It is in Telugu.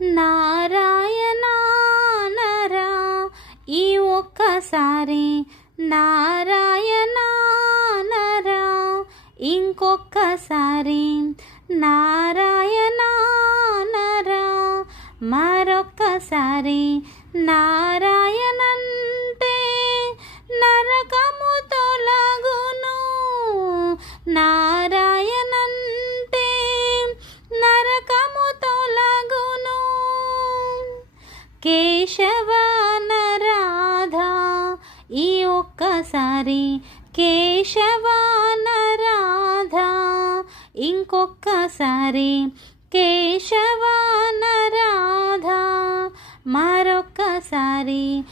నారాయణ నరా ఈ ఒక్కసారి, నారాయణ నరా ఇంకొక్కసారి, నారాయణ నరా మరొక్కసారి. నారాయణంటే నరకము తొలగును, నారాయణంటే నరకము తొలగును. కేశవ నరాధా ఈ ఒక్కసారి, కేశవ నరాధా ఇంకొక్కసారి, కేశవ నరాధా మరొక్కసారి.